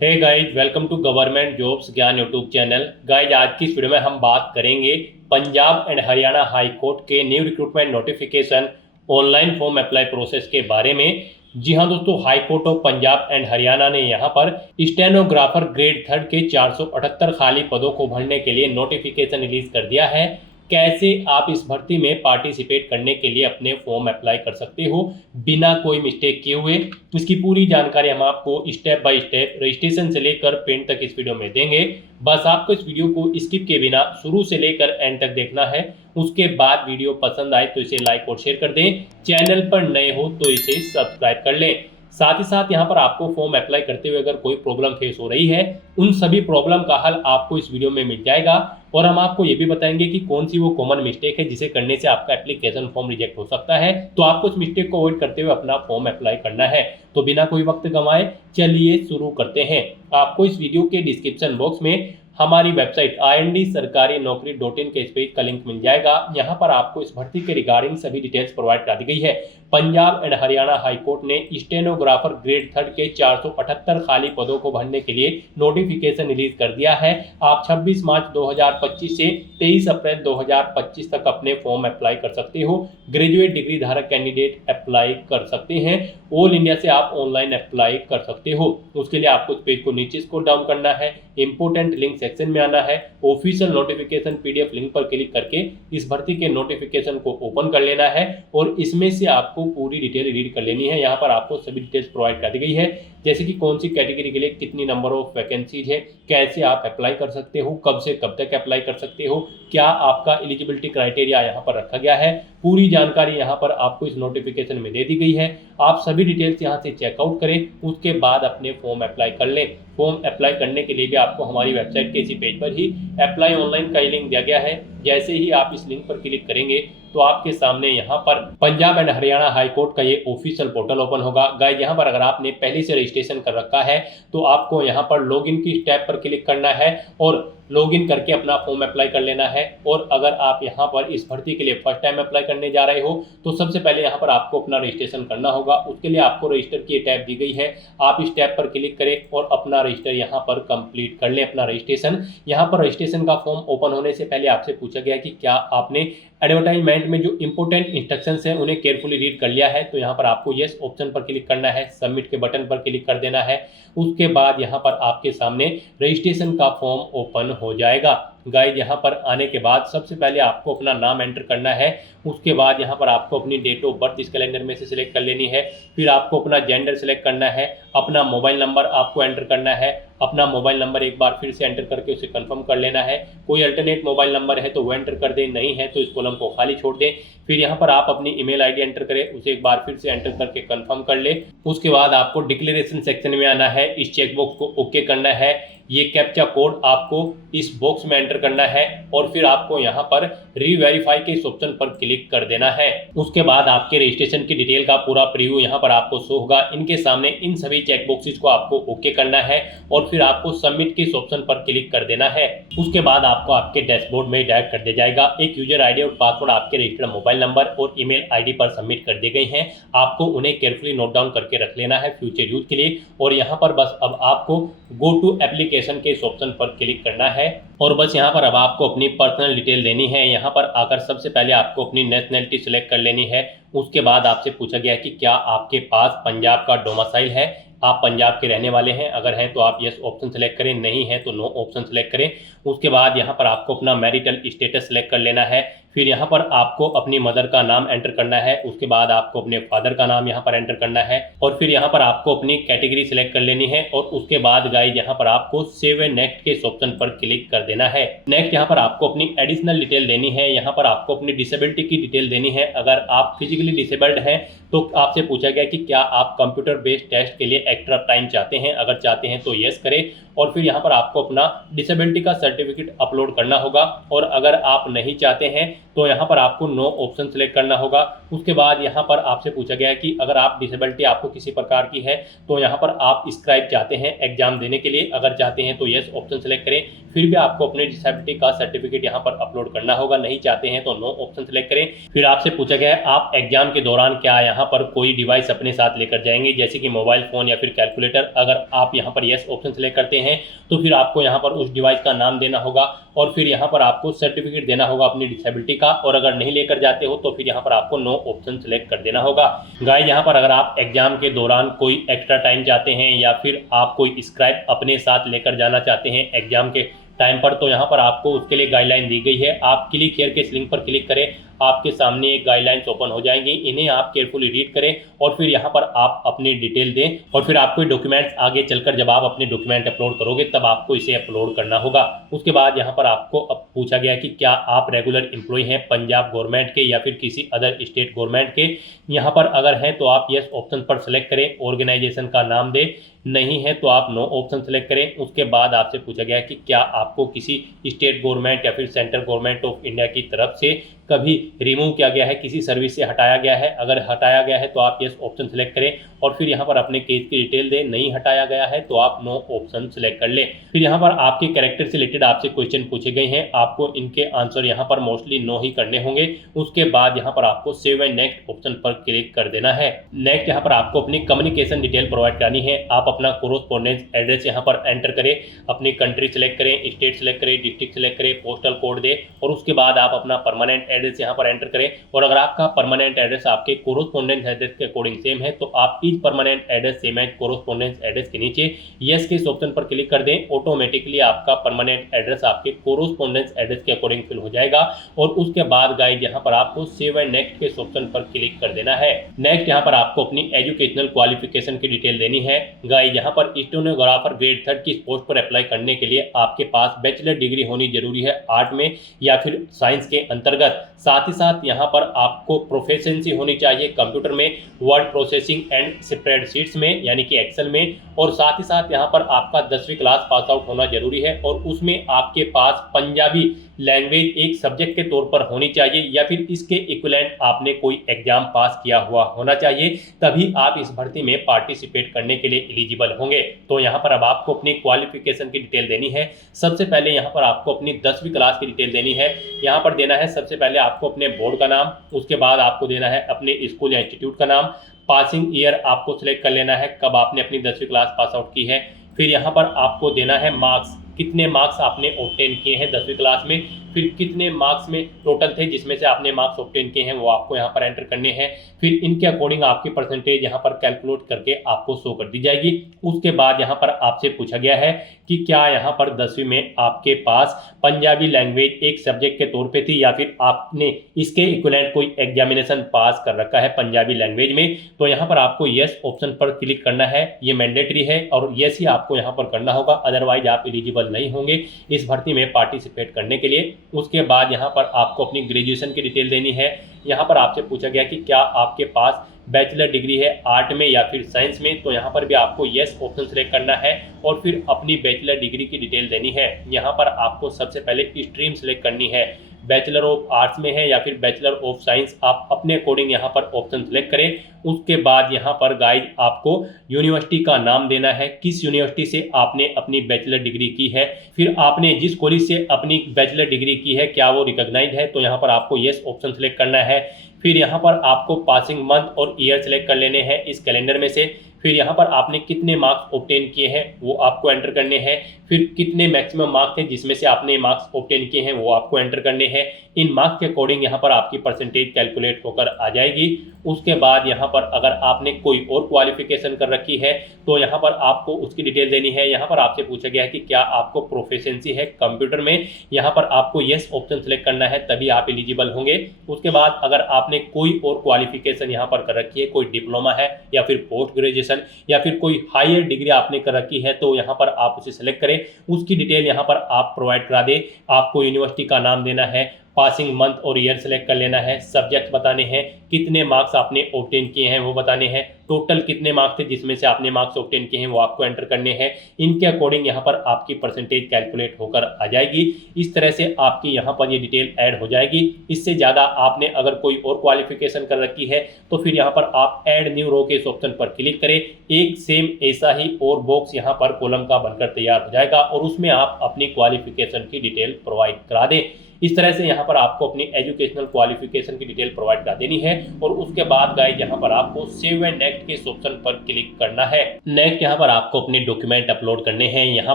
Hey guys, welcome to government jobs Gyan YouTube channel. Guys, आज की इस वीडियो में हम बात करेंगे Punjab and Haryana high court के new recruitment notification online form apply process के बारे में। जी हाँ दोस्तों, high court of Punjab and Haryana ने यहाँ पर स्टेनोग्राफर ग्रेड 3 के 478 खाली पदों को भरने के लिए नोटिफिकेशन रिलीज कर दिया है। कैसे आप इस भर्ती में पार्टिसिपेट करने के लिए अपने फॉर्म अप्लाई कर सकते हो बिना कोई मिस्टेक किए हुए, इसकी पूरी जानकारी हम आपको स्टेप बाय स्टेप रजिस्ट्रेशन से लेकर प्रिंट तक इस वीडियो में देंगे। बस आपको इस वीडियो को स्किप के बिना शुरू से लेकर एंड तक देखना है। उसके बाद वीडियो पसंद आए तो इसे लाइक और शेयर कर दें। चैनल पर नए हो तो इसे सब्सक्राइब कर लें। साथ ही साथ यहाँ पर आपको फॉर्म अप्लाई करते हुए अगर कोई प्रॉब्लम फेस हो रही है, उन सभी प्रॉब्लम का हल आपको इस वीडियो में मिल जाएगा। और हम आपको ये भी बताएंगे कि कौन सी वो कॉमन मिस्टेक है जिसे करने से आपका एप्लीकेशन फॉर्म रिजेक्ट हो सकता है। तो आपको उस मिस्टेक को अवॉइड करते हुए अपना फॉर्म अप्लाई करना है। तो बिना कोई वक्त गंवाए चलिए शुरू करते हैं। आपको इस वीडियो के डिस्क्रिप्शन बॉक्स में हमारी वेबसाइट IND-sarkari-naukri.in के इस पेज का लिंक मिल जाएगा। यहाँ पर आपको इस भर्ती के रिगार्डिंग सभी डिटेल्स प्रोवाइड करा दी गई है। Punjab and Haryana high court ने स्टेनोग्राफर ग्रेड 3 के 478 खाली पदों को भरने के लिए नोटिफिकेशन रिलीज कर दिया है। आप 26 मार्च 2025 से 23 अप्रैल 2025 तक अपने फॉर्म अप्लाई कर सकते हो। ग्रेजुएट डिग्री धारक कैंडिडेट अप्लाई कर सकते हैं। ऑल इंडिया से आप ऑनलाइन अप्लाई कर सकते हो। उसके लिए आपको इस पेज को नीचे स्क्रॉल डाउन करना है, इंपोर्टेंट लिंक सेक्शन में आना है, ऑफिशियल नोटिफिकेशन PDF लिंक पर क्लिक करके इस भर्ती के नोटिफिकेशन को ओपन कर लेना है और इसमें से आपको पूरी डिटेल रीड कर लेनी है। यहाँ पर आपको सभी डिटेल्स प्रोवाइड कर दी गई है, जैसे कि कौन सी कैटेगरी के लिए कितनी नंबर ऑफ वैकेंसीज है, कैसे आप अप्लाई कर सकते हो, कब से कब तक अप्लाई कर सकते हो, क्या आपका एलिजिबिलिटी क्राइटेरिया यहाँ पर रखा गया है। पूरी जानकारी यहाँ पर आपको इस नोटिफिकेशन में दे दी गई है। आप सभी डिटेल्स यहाँ से चेकआउट करें, उसके बाद अपने फॉर्म अप्लाई कर लें। फॉर्म अप्लाई करने के लिए भी आपको हमारी वेबसाइट के इसी पेज पर ही अप्लाई ऑनलाइन का लिंक दिया गया है। जैसे ही आप इस लिंक पर क्लिक करेंगे तो आपके सामने यहाँ पर Punjab and Haryana high court का ये ऑफिशियल पोर्टल ओपन होगा। गाइस, यहाँ पर अगर आपने पहले से रजिस्ट्रेशन कर रखा है तो आपको यहाँ पर लॉगिन की टैब पर क्लिक करना है और लॉगिन करके अपना फॉर्म अप्लाई कर लेना है। और अगर आप यहाँ पर इस भर्ती के लिए फर्स्ट टाइम अप्लाई करने जा रहे हो तो सबसे पहले यहाँ पर आपको अपना रजिस्ट्रेशन करना होगा। उसके लिए आपको रजिस्टर की टैब दी गई है, आप इस टैब पर क्लिक करें और अपना रजिस्टर यहाँ पर कंप्लीट कर लें अपना रजिस्ट्रेशन। यहाँ पर रजिस्ट्रेशन का फॉर्म ओपन होने से पहले आपसे पूछा गया कि क्या आपने एडवर्टाइजमेंट में जो इंपॉर्टेंट इंस्ट्रक्शंस हैं उन्हें केयरफुली रीड कर लिया है। तो यहाँ पर आपको यस ऑप्शन पर क्लिक करना है, सबमिट के बटन पर क्लिक कर देना है। उसके बाद यहाँ पर आपके सामने रजिस्ट्रेशन का फॉर्म ओपन हो जाएगा। गाइस, यहाँ पर आने के बाद सबसे पहले आपको अपना नाम एंटर करना है। उसके बाद यहाँ पर आपको अपनी डेट ऑफ बर्थ इस कैलेंडर में से सिलेक्ट कर लेनी है। फिर आपको अपना जेंडर सेलेक्ट करना है, अपना मोबाइल नंबर आपको एंटर करना है। अपना मोबाइल नंबर एक बार फिर से एंटर करके उसे कंफर्म कर लेना है। कोई अल्टरनेट मोबाइल नंबर है तो वो एंटर कर दें, नहीं है तो इस कॉलम को खाली छोड़ दें। फिर यहाँ पर आप अपनी ईमेल आईडी एंटर करें, उसे एक बार फिर से एंटर करके कंफर्म कर ले। उसके बाद आपको डिक्लेरेशन सेक्शन में आना है, इस चेकबॉक्स को ओके करना है। ये कैप्चा कोड आपको इस बॉक्स में एंटर करना है और फिर आपको यहाँ पर रीवेरीफाई के इस ऑप्शन पर क्लिक कर देना है। उसके बाद आपके रजिस्ट्रेशन की डिटेल का पूरा प्रीव्यू यहाँ पर आपको शो होगा। इनके सामने इन सभी चेक बॉक्सेस को आपको ओके करना है और फिर आपको सबमिट के इस ऑप्शन पर क्लिक कर देना है। उसके बाद आपको आपके डैशबोर्ड में डायरेक्ट कर दिया जाएगा। एक यूजर आईडी और पासवर्ड आपके रजिस्टर्ड मोबाइल नंबर और ईमेल आईडी पर सबमिट कर दिए गए हैं। आपको उन्हें केयरफुली नोट डाउन करके रख लेना है फ्यूचर यूज के लिए। और यहाँ पर बस अब आपको गो टू एप्लीकेशन के इस ऑप्शन पर क्लिक करना है और बस यहाँ पर अब आपको अपनी पर्सनल डिटेल देनी है। यहाँ पर आकर सबसे पहले आपको अपनी नेशनैलिटी सिलेक्ट कर लेनी है। उसके बाद आपसे पूछा गया है कि क्या आपके पास पंजाब का डोमिसाइल है, आप पंजाब के रहने वाले हैं। अगर हैं तो आप यस ऑप्शन सेलेक्ट करें, नहीं है तो नो ऑप्शन सेलेक्ट करें। उसके बाद यहाँ पर आपको अपना मैरिटल स्टेटस सेलेक्ट कर लेना है। फिर यहाँ पर आपको अपनी मदर का नाम एंटर करना है। उसके बाद आपको अपने फादर का नाम यहाँ पर एंटर करना है और फिर यहाँ पर आपको अपनी कैटेगरी सिलेक्ट कर लेनी है। और उसके बाद गाइस, यहाँ पर आपको सेव एंड नेक्स्ट के इस ऑप्शन पर क्लिक कर देना है। नेक्स्ट यहाँ पर आपको अपनी एडिशनल डिटेल देनी है। यहाँ पर आपको अपनी डिसेबिलिटी की डिटेल देनी है। अगर आप फिजिकली डिसेबल्ड हैं तो आपसे पूछा गया कि क्या आप कंप्यूटर बेस्ड टेस्ट के लिए एक्स्ट्रा टाइम चाहते हैं। अगर चाहते हैं तो यस करें और फिर यहाँ पर आपको अपना डिसेबिलिटी का सर्टिफिकेट अपलोड करना होगा। और अगर आप नहीं चाहते हैं तो यहाँ पर आपको नो ऑप्शन सेलेक्ट करना होगा। उसके बाद यहाँ पर आपसे पूछा गया है कि अगर आप डिसेबिलिटी आपको किसी प्रकार की है तो यहाँ पर आप स्क्राइब चाहते हैं एग्जाम देने के लिए, अगर चाहते हैं तो यस ऑप्शन सेलेक्ट करें। फिर भी आपको अपने डिसेबिलिटी का सर्टिफिकेट यहाँ पर अपलोड करना होगा, नहीं चाहते हैं तो नो ऑप्शन सेलेक्ट करें। फिर आपसे पूछा गया है आप एग्जाम के दौरान क्या यहाँ पर कोई डिवाइस अपने साथ लेकर जाएंगे, जैसे कि मोबाइल फोन या फिर कैलकुलेटर। अगर आप यहाँ पर यस ऑप्शन सेलेक्ट करते हैं तो फिर आपको यहाँ पर उस डिवाइस का नाम देना होगा और फिर यहाँ पर आपको सर्टिफिकेट देना होगा अपनी डिसेबिलिटी का, और अगर नहीं लेकर जाते हो तो फिर यहाँ पर आपको नो ऑप्शन सेलेक्ट कर देना होगा। गाइस, यहाँ पर अगर आप एग्जाम के दौरान कोई एक्स्ट्रा टाइम चाहते हैं या फिर आप कोई स्क्राइब अपने साथ लेकर जाना चाहते हैं एग्जाम के टाइम पर, तो यहाँ पर आपको उसके लिए गाइडलाइन दी गई है। आप क्लिक हियर के इस लिंक पर क्लिक करें, आपके सामने एक गाइडलाइंस ओपन हो जाएंगी, इन्हें आप केयरफुली रीड करें और फिर यहाँ पर आप अपनी डिटेल दें और फिर आपको डॉक्यूमेंट्स आगे चलकर जब आप अपने डॉक्यूमेंट अपलोड करोगे तब आपको इसे अपलोड करना होगा। उसके बाद यहाँ पर आपको अब पूछा गया कि क्या आप रेगुलर एम्प्लॉय हैं पंजाब गवर्नमेंट के या फिर किसी अदर स्टेट गवर्नमेंट के। यहाँ पर अगर हैं तो आप यस ऑप्शन पर सेलेक्ट करें, ऑर्गेनाइजेशन का नाम दें, नहीं है तो आप नो ऑप्शन सेलेक्ट करें। उसके बाद आपसे पूछा गया कि क्या आपको किसी स्टेट गवर्नमेंट या फिर सेंट्रल गवर्नमेंट ऑफ इंडिया की तरफ से कभी रिमूव किया गया है, किसी सर्विस से हटाया गया है। अगर हटाया गया है तो आप यस ऑप्शन सेलेक्ट करें और फिर यहाँ पर अपने केस की डिटेल दें, नहीं हटाया गया है तो आप नो ऑप्शन सेलेक्ट कर लें। फिर यहाँ पर आपके कैरेक्टर से रिलेटेड आपसे क्वेश्चन पूछे गए हैं, आपको इनके आंसर यहाँ पर मोस्टली नो ही करने होंगे। उसके बाद यहाँ पर आपको सेव एंड नेक्स्ट ऑप्शन पर क्लिक कर देना है। नेक्स्ट यहाँ पर आपको अपनी कम्युनिकेशन डिटेल प्रोवाइड करनी है। आप अपना कोरोस्पोंडेंस एड्रेस यहाँ पर एंटर करें, अपनी कंट्री सेलेक्ट करें, स्टेट सेलेक्ट करें, डिस्ट्रिक्ट सेलेक्ट करें, पोस्टल कोड दें और उसके बाद आप अपना परमानेंट एड्रेस यहाँ पर एंटर करें। और अगर आपका परमानेंट एड्रेस आपके कोरोस्पोंडेंस एड्रेस के अकॉर्डिंग सेम है तो आप इस permanent address same as correspondence address के नीचे यस के इस ऑप्शन पर क्लिक कर दें। ऑटोमेटिकली आपका परमानेंट एड्रेस आपके कोरोस्पोंडेंस एड्रेस के अकॉर्डिंग फिल हो जाएगा और उसके बाद गाइड यहाँ पर आपको सेव एंड नेक्स्ट के इस ऑप्शन पर क्लिक कर देना है। नेक्स्ट यहाँ पर आपको अपनी एजुकेशनल क्वालिफिकेशन की डिटेल देनी है। गाइड यहाँ पर स्टेनोग्राफर ग्रेड 3 की पोस्ट पर अप्लाई करने के लिए आपके पास बैचलर डिग्री होनी जरूरी है आर्ट में या फिर साइंस के अंतर्गत। साथ ही साथ यहाँ पर आपको प्रोफिशिएंसी होनी चाहिए कंप्यूटर में, वर्ड प्रोसेसिंग एंड स्प्रेडशीट्स में यानी कि एक्सेल में, और साथ ही साथ यहाँ पर आपका 10वीं क्लास पास आउट होना जरूरी है और उसमें आपके पास पंजाबी लैंग्वेज एक सब्जेक्ट के तौर पर होनी चाहिए या फिर इसके इक्विवेलेंट आपने कोई एग्जाम पास किया हुआ होना चाहिए, तभी आप इस भर्ती में पार्टिसिपेट करने के लिए एलिजिबल होंगे। तो यहाँ पर अब आपको अपनी क्वालिफिकेशन की डिटेल देनी है। सबसे पहले यहाँ पर आपको अपनी 10वीं क्लास की डिटेल देनी है। यहाँ पर देना है सबसे पहले आपको अपने बोर्ड का नाम, उसके बाद आपको देना है अपने स्कूल या इंस्टीट्यूट का नाम, पासिंग ईयर आपको सिलेक्ट कर लेना है कब आपने अपनी 10वीं क्लास पास आउट की है। फिर यहाँ पर आपको देना है मार्क्स, कितने मार्क्स आपने ऑब्टेन किए हैं 10वीं क्लास में, फिर कितने मार्क्स में टोटल थे जिसमें से आपने मार्क्स ऑब्टेन किए हैं वो आपको यहाँ पर एंटर करने हैं। फिर इनके अकॉर्डिंग आपकी परसेंटेज यहाँ पर कैलकुलेट करके आपको शो कर दी जाएगी। उसके बाद यहाँ पर आपसे पूछा गया है कि क्या यहाँ पर 10वीं में आपके पास पंजाबी लैंग्वेज एक सब्जेक्ट के तौर पे थी या फिर आपने इसके इक्विवेलेंट कोई एग्जामिनेशन पास कर रखा है पंजाबी लैंग्वेज में। तो यहाँ पर आपको यस ऑप्शन पर क्लिक करना है, ये मैंडेटरी है और यस ही आपको यहाँ पर करना होगा, अदरवाइज आप एलिजिबल नहीं होंगे इस भर्ती में पार्टिसिपेट करने के लिए। उसके बाद यहाँ पर आपको अपनी ग्रेजुएशन की डिटेल देनी है। यहाँ पर आपसे पूछा गया कि क्या आपके पास बैचलर डिग्री है आर्ट में या फिर साइंस में, तो यहाँ पर भी आपको यस ऑप्शन सेलेक्ट करना है और फिर अपनी बैचलर डिग्री की डिटेल देनी है। यहाँ पर आपको सबसे पहले स्ट्रीम सेलेक्ट करनी है, बैचलर ऑफ आर्ट्स में है या फिर बैचलर ऑफ साइंस, आप अपने अकॉर्डिंग यहाँ पर ऑप्शन सेलेक्ट करें। उसके बाद यहाँ पर गाइड आपको यूनिवर्सिटी का नाम देना है, किस यूनिवर्सिटी से आपने अपनी बैचलर डिग्री की है, फिर आपने जिस कॉलेज से अपनी बैचलर डिग्री की है क्या वो रिकॉग्नाइज्ड है, तो यहाँ पर आपको यस ऑप्शन सेलेक्ट करना है। फिर यहाँ पर आपको पासिंग मंथ और ईयर सेलेक्ट कर लेने हैं इस कैलेंडर में से। फिर यहाँ पर आपने कितने मार्क्स ऑब्टेन किए हैं वो आपको एंटर करने हैं। फिर कितने मैक्सिमम मार्क्स थे जिसमें से आपने मार्क्स ऑब्टेन किए हैं वो आपको एंटर करने हैं। इन मार्क्स के अकॉर्डिंग यहाँ पर आपकी परसेंटेज कैलकुलेट होकर आ जाएगी। उसके बाद यहाँ पर अगर आपने कोई और क्वालिफिकेशन कर रखी है तो यहाँ पर आपको उसकी डिटेल देनी है। यहाँ पर आपसे पूछा गया है कि क्या आपको प्रोफिशिएंसी है कंप्यूटर में, यहाँ पर आपको यस ऑप्शन सेलेक्ट करना है तभी आप एलिजिबल होंगे। उसके बाद अगर आपने कोई और क्वालिफिकेशन यहाँ पर कर रखी है, कोई डिप्लोमा है या फिर पोस्ट ग्रेजुएशन या फिर कोई हायर डिग्री आपने कर रखी है तो यहाँ पर आप उसे सेलेक्ट करें, उसकी डिटेल यहाँ पर आप प्रोवाइड करा दें। आपको यूनिवर्सिटी का नाम देना है, पासिंग मंथ और ईयर सेलेक्ट कर लेना है, सब्जेक्ट बताने हैं, कितने मार्क्स आपने ऑब्टेन किए हैं वो बताने हैं, टोटल कितने मार्क्स थे जिसमें से आपने मार्क्स ऑब्टेन किए हैं वो आपको एंटर करने हैं। इनके अकॉर्डिंग यहाँ पर आपकी परसेंटेज कैलकुलेट होकर आ जाएगी। इस तरह से आपकी यहाँ पर ये डिटेल ऐड हो जाएगी। इससे ज़्यादा आपने अगर कोई और क्वालिफिकेशन कर रखी है तो फिर यहाँ पर आप ऐड न्यू रो के इस ऑप्शन पर क्लिक करें। एक सेम ऐसा ही और बॉक्स यहाँ पर कॉलम का बनकर तैयार हो जाएगा और उसमें आप अपनी क्वालिफिकेशन की डिटेल प्रोवाइड करा दें। इस तरह से यहाँ पर आपको अपनी एजुकेशनल क्वालिफिकेशन की डिटेल प्रोवाइड कर देनी है और उसके बाद गाइस यहाँ पर आपको सेव एंड नेक्स्ट के इस ऑप्शन पर क्लिक करना है। नेक्स्ट यहाँ पर आपको अपने डॉक्यूमेंट अपलोड करने हैं। यहाँ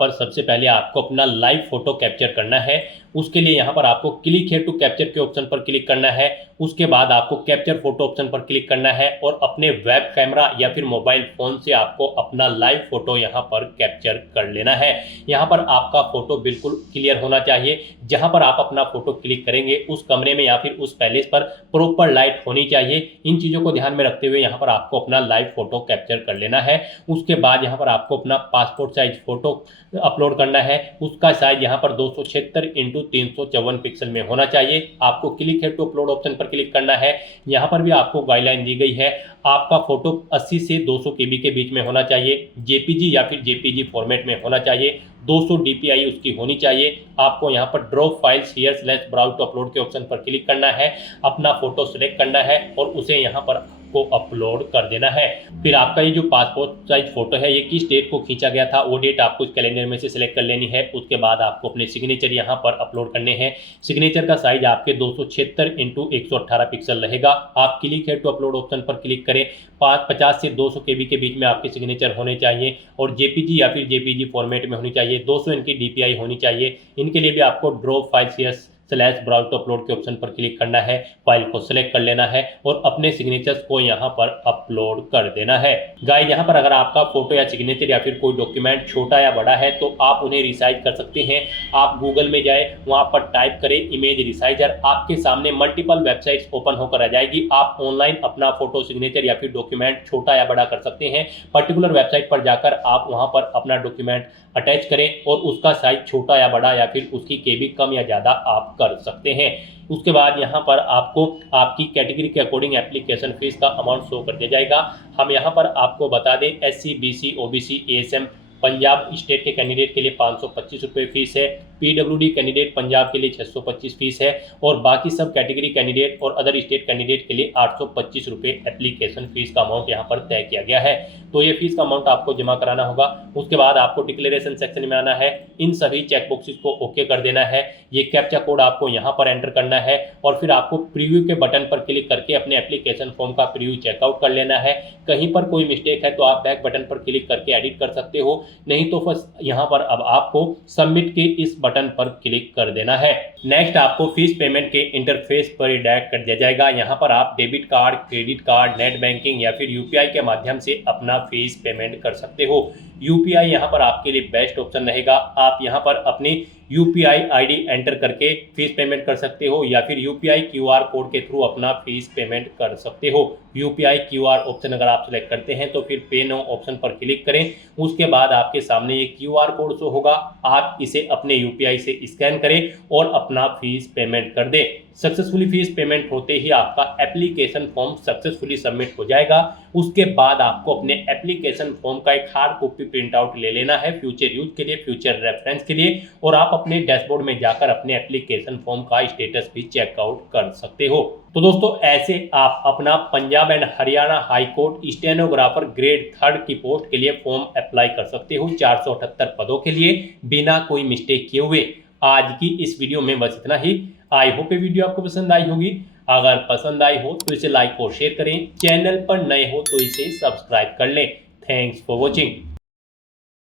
पर सबसे पहले आपको अपना लाइव फोटो कैप्चर करना है। उसके लिए यहाँ पर आपको क्लिक है टू कैप्चर के ऑप्शन पर क्लिक करना है। उसके बाद आपको कैप्चर फोटो ऑप्शन पर क्लिक करना है और अपने वेब कैमरा या फिर मोबाइल फोन से आपको अपना लाइव फोटो यहाँ पर कैप्चर कर लेना है। यहाँ पर आपका फोटो बिल्कुल क्लियर होना चाहिए। जहाँ पर आप अपना फोटो क्लिक करेंगे उस कमरे में या फिर उस पैलेस पर प्रॉपर लाइट होनी चाहिए। इन चीज़ों को ध्यान में रखते हुए यहाँ पर आपको अपना लाइव फोटो कैप्चर कर लेना है। उसके बाद यहाँ पर आपको अपना पासपोर्ट साइज फोटो अपलोड करना है। उसका साइज यहाँ पर 276x354 पिक्सल में होना चाहिए। आपको क्लिक है टू अपलोड ऑप्शन पर क्लिक करना है। यहाँ पर भी आपको गाइडलाइन दी गई है, आपका फोटो 80 से 200 KB के बीच में होना चाहिए, जेपीजी या फिर जेपीजी फॉर्मेट में होना चाहिए, 200 DPI उसकी होनी चाहिए। आपको यहाँ पर drop files here / browse to upload के ऑप्शन पर क्लिक करना है, अपना फोटो सेलेक्ट करना है और उसे यहाँ पर को अपलोड कर देना है। फिर आपका ये जो पासपोर्ट साइज फोटो है ये किस डेट को खींचा गया था वो डेट आपको इस कैलेंडर में से सिलेक्ट कर लेनी है। उसके बाद आपको अपने सिग्नेचर यहाँ पर अपलोड करने हैं। सिग्नेचर का साइज आपके 276x118 पिक्सल रहेगा। आप क्लिक है टू अपलोड ऑप्शन पर क्लिक करें। 50 से 200 KB के बीच में आपके सिग्नेचर होने चाहिए और जेपीजी या फिर जेपीजी फॉर्मेट में होनी चाहिए। 200 इनकी DPI होनी चाहिए। इनके लिए भी आपको drop files / browse to upload के ऑप्शन पर क्लिक करना है, फाइल को सिलेक्ट कर लेना है और अपने सिग्नेचर्स को यहाँ पर अपलोड कर देना है। गाइस यहाँ पर अगर आपका फोटो या सिग्नेचर या फिर कोई डॉक्यूमेंट छोटा या बड़ा है तो आप उन्हें रिसाइज कर सकते हैं। आप गूगल में जाए, वहाँ पर टाइप करें इमेज रिसाइजर, आपके सामने मल्टीपल वेबसाइट्स ओपन होकर आ जाएगी। आप ऑनलाइन अपना फोटो, सिग्नेचर या फिर डॉक्यूमेंट छोटा या बड़ा कर सकते हैं। पर्टिकुलर वेबसाइट पर जाकर आप वहाँ पर अपना डॉक्यूमेंट अटैच करें और उसका साइज छोटा या बड़ा या फिर उसकी KB कम या ज़्यादा आप कर सकते हैं। उसके बाद यहाँ पर आपको आपकी कैटेगरी के अकॉर्डिंग एप्लीकेशन फीस का अमाउंट शो कर दिया जाएगा। हम यहाँ पर आपको बता दें SC, BC, OBC, ASM Punjab state के कैंडिडेट के लिए 525 रुपये फीस है। PWD कैंडिडेट पंजाब के लिए 625 फीस है और बाकी सब कैटेगरी कैंडिडेट और अदर स्टेट कैंडिडेट के लिए 825 रुपये एप्लीकेशन फीस का अमाउंट यहाँ पर तय किया गया है। तो ये फीस का अमाउंट आपको जमा कराना होगा। उसके बाद आपको डिक्लेरेशन सेक्शन में आना है, इन सभी चेकबॉक्सेस को ओके कर देना है। ये कैप्चा कोड आपको यहाँ पर एंटर करना है और फिर आपको प्रीव्यू के बटन पर क्लिक करके अपने एप्लीकेशन फॉर्म का प्रीव्यू चेकआउट कर लेना है। कहीं पर कोई मिस्टेक है तो आप बैक बटन पर क्लिक करके एडिट कर सकते हो, नहीं तो बस यहाँ पर अब आपको सबमिट के इस बटन पर क्लिक कर देना है। नेक्स्ट आपको फीस पेमेंट के इंटरफेस पर रिडायरेक्ट कर दिया जाएगा। यहाँ पर आप debit card, credit card, net banking या फिर UPI के माध्यम से अपना फीस पेमेंट कर सकते हो। UPI यहाँ पर आपके लिए बेस्ट ऑप्शन रहेगा। आप यहाँ पर अपनी UPI ID एंटर करके फीस पेमेंट कर सकते हो या फिर UPI QR कोड के थ्रू अपना फीस पेमेंट कर सकते हो। UPI QR ऑप्शन अगर आप सेलेक्ट करते हैं तो फिर पे नाउ ऑप्शन पर क्लिक करें। उसके बाद आपके सामने ये QR कोड शो होगा, आप इसे अपने UPI से स्कैन करें और अपना फीस पेमेंट कर दें। सक्सेसफुली फीस पेमेंट होते ही आपका एप्लीकेशन फॉर्म सक्सेसफुली सबमिट हो जाएगा। उसके बाद आपको अपने एप्लीकेशन फॉर्म का एक हार्ड कॉपी प्रिंट आउट ले लेना है फ्यूचर यूज के लिए, फ्यूचर रेफरेंस के लिए, और आप अपने डैशबोर्ड में जाकर अपने एप्लीकेशन फॉर्म का स्टेटस भी चेकआउट कर सकते हो। तो दोस्तों ऐसे आप अपना Punjab and Haryana high court stenographer grade 3 की पोस्ट के लिए फॉर्म अप्लाई कर सकते हो 478 पदों के लिए बिना कोई मिस्टेक किए हुए। आज की इस वीडियो में बस इतना ही। आई होप ये वीडियो आपको पसंद आई होगी। अगर पसंद आई हो तो इसे लाइक और शेयर करें। चैनल पर नए हो तो इसे सब्सक्राइब कर लें। Thanks for watching.